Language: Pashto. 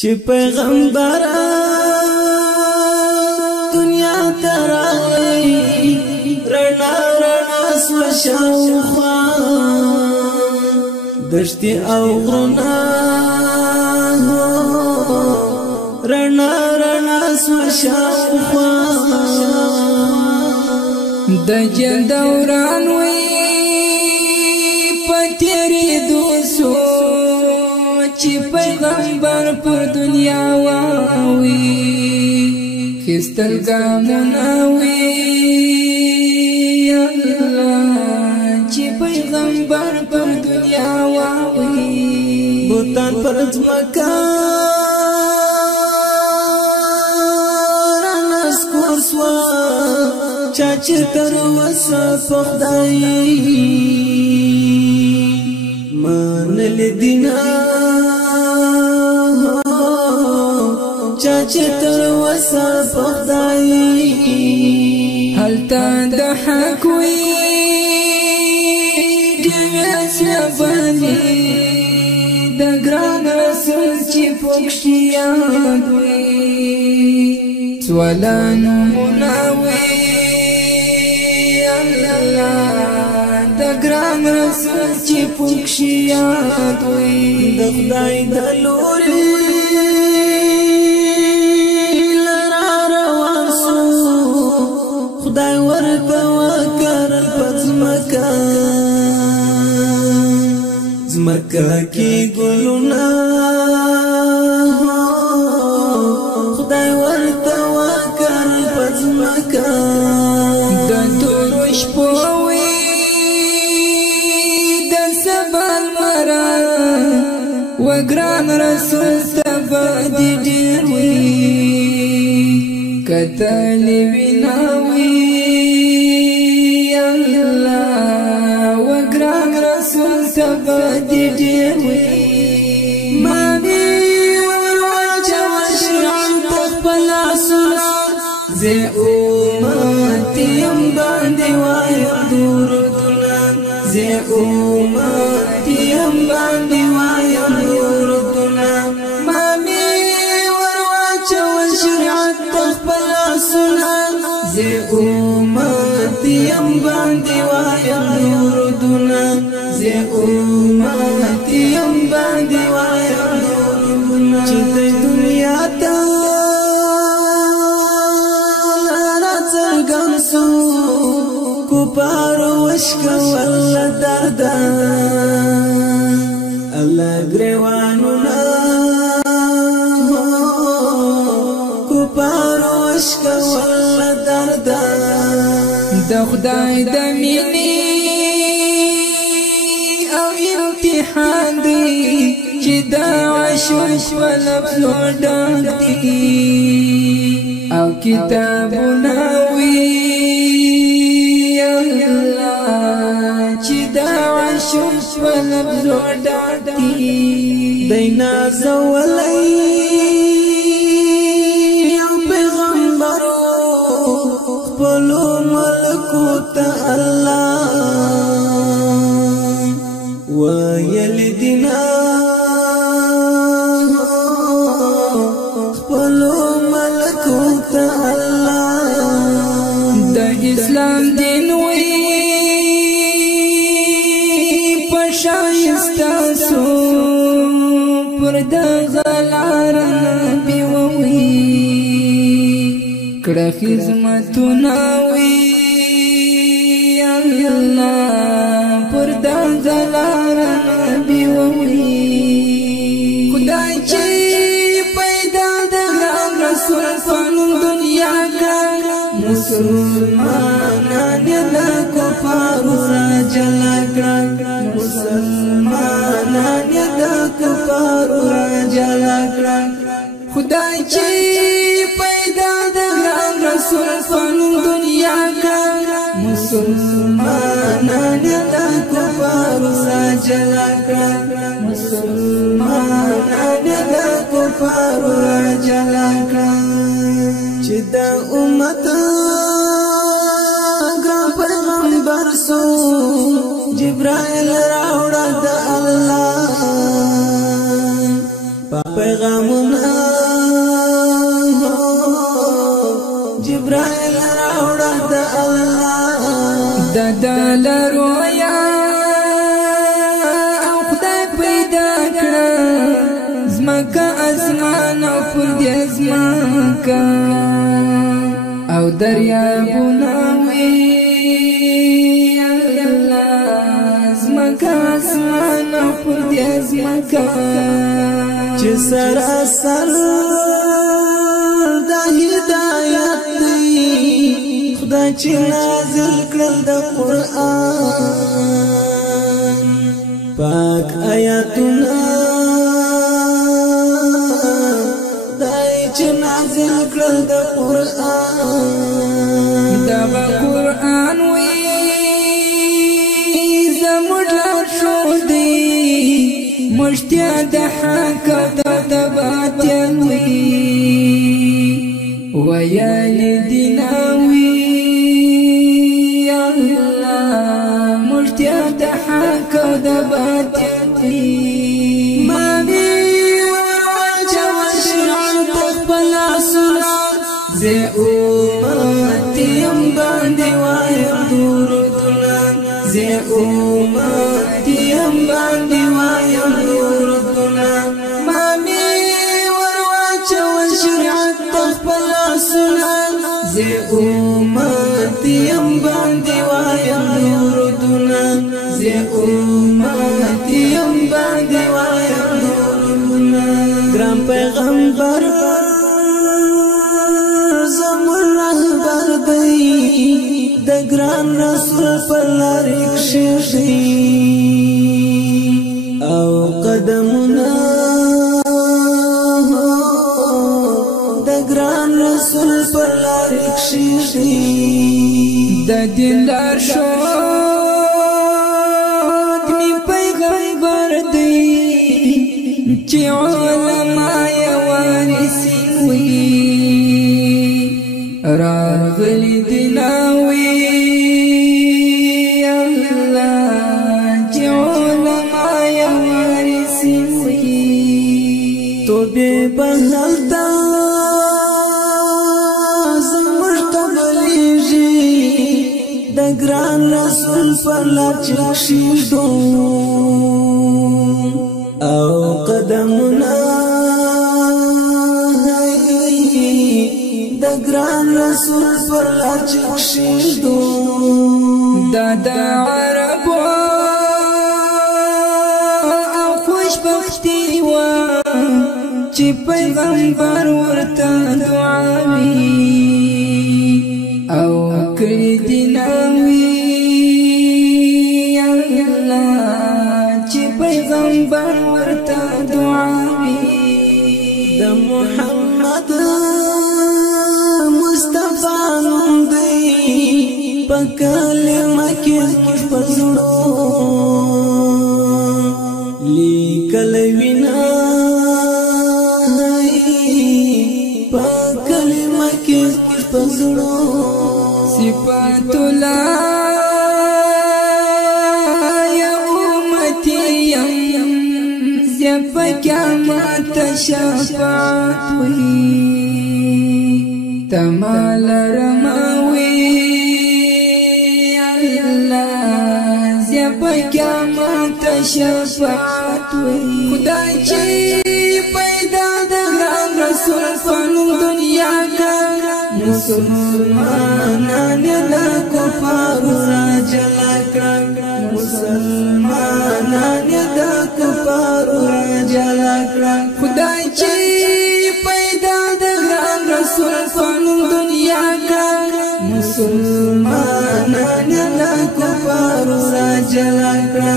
چې پیغمبر دنیا تراغی رنا رنا سوشاوخوا دشتی او غرنا رنا رنا سوشاوخوا د جل دوران وی پتیری دوسو چې پیغمبر پر دنیا واوی خستل ګامونه وی الله چې پیغمبر پر دنیا واوی بوتان پر ځمکه رانس کوسوا چاچه تر وسه خدای منل دینا چاچه تر وسه خدای هل تا د حق وی دیوس باندې د ګران رسول چې پوښتنه یاد وی سوالانو مناوي د ګران رسول چې پوښتنه یاد وی د خدای د لوري خدای ورته وکړل پزمکا زمکا کی ګلونا خدای ورته وکړل پزمکا د تورش پوي د سبل مرا وګران رسول تبدي ډیر وی کتل ویناوي تبدي ديوي مامي ورواجه وشرعن تقبل عصنا زي أمتي ينباندي ويردور دنا زي أمتي ينباندي ويردور دنا مامي ورواجه وشرعن تقبل عصنا زي أمتي ينباندي ويردور دنا زي أمتي ينباندي ويردنا چته دنیا تا راڅرګم سو کو پارو وشک ول درد الله ګریوانو نا کو پارو وشک ول درد د خدای د مینې امتحان دی چې دا عشوش ولفظو ډک دی او کتابونه وی الله چې دا عشوش ولفظو ډک دی دینا زولای او پیغمبرو خپلو ملکوت الله ويلدنا خپلو ملکوت الله د اسلام دین وی پښایستا سو پر د غلار نبی وی کړه خدمتونه وی الله پر د غلار نبی وی خدای چې پیدا د رسول فنون دنیا کا مسلمانان د کفار را جلا کړه مسلمانان د کفار را جلا کړه خدای چې پیدا د رسول فنون دنیا کا مسلمانان د کفار را جلا کړه مسلمانان د کفار را جلا کړه چې د امت ګران پیغمبر سو جبرائیل راوړه د الله پیغامونه قدمنا جبرائیل راوړه د الله د دلرو یا او خدای پیدا کړه زمکه اسمان او پر دې زمکه او دریابونه وی زمکه اسمان او پر دې زمکه چې سراسر د هدایت دی خدای چې نازل کړل د قرآن پاک آیاتونه دای چې نازل کړل د قرآن دغه قرآن وی زموږ لارښودی مشتیا د حق او د باطل وی ویل دیناوی الله مشتیا د حق او د باطل وی مانی ورچا شرعت خپل سنت زه امتیم باندې وایم درودونه زه امتیم باندې وایم درودونه مانی ورچا شرعت خپل سنت زه امتیم باندې وایم درودونه زه امتیم باندې وایم درودونه ګرام پیغمبر زمون رهبر دی د ګران رسول په لار کښې او قدمونه د ګران رسول په لار کښې د دین لارښود می پیغمبر دی چې علما یې وارثین وي راغلی دلاوی الله چې علما یې وارثین وي توبې به هلته زموږ قبلیږي د ګران رسول پر لار چې کښېږدو او قدمونه د ګران رسول پر لار چې کښېږدو دا د عربو او خوشبختي وه چې پیغمبر ورته دعاوي او کړي دیناوي الله چې پیغمبر ورته دعاوي د محمد مصطفی نوم دی په کلمه کې په زړه لیکل وینا په کلمه کې په زړه صفات الله یا امتی یم زف قیامت شفاعت وی تمال رماوی الله زف قیامت شفاعت وی خدای چې پیدا د رسول فنو دنیا کا مسلمانان د کفارو را جلا کړه مسلمانان د کفارو را جلا کړه خدای چې پیدا د رسول فنو دنیا کا مسلمانان د کفارو را جلا کړه